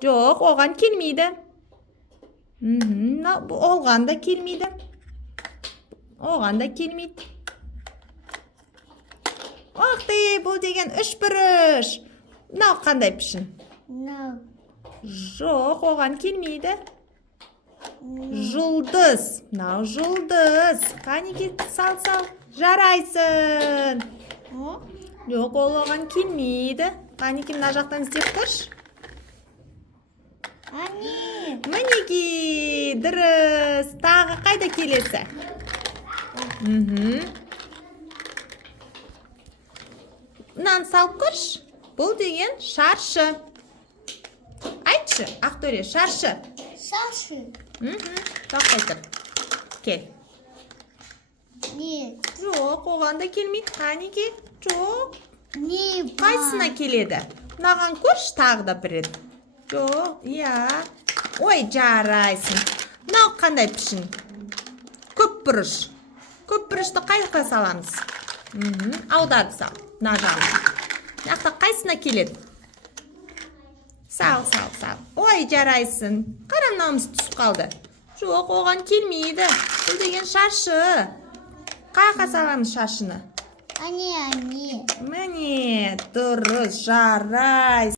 Жоқ, оған келмейді. Оған да келмейді. Оған да келмейді. Оқты, бұл деген үш бұрыш. Мынау қандай пішін? Жоқ, оған келмейді. Жұлдыз. Мынау жұлдыз. Қанеке, сал. Жарайсың. Жоқ, ол оған келмейді. Қанеке, мына жақтан іздеп көрші. Мінеки, дұрыс. Тағы қайда келесі? Мынаны салып көрші. Бұл деген шаршы. Айтшы, Ақтөре, шаршы. Шаршы. Тоқтай тұр. Кел. Не? Жоқ, оған да келмейді. Қанеке? Жоқ. Не бар? Қайсына келеді? Мынаған көрші, тағы да бір рет. Жоқ, иә. Ой, жарайсың. Мынау қандай пішін? Көп бұрыш. Көп бұрышты қайда саламыз? Аударды сал. Мына жағына. Мынақты қайсына келеді? Сал. Ой, жарайсың. Қара, мынауымыз түсіп қалды. Жоқ, оған келмейді. Бұл деген шаршы. Қайда саламыз шаршыны? Ане. Міне, дұрыс, жарайсың.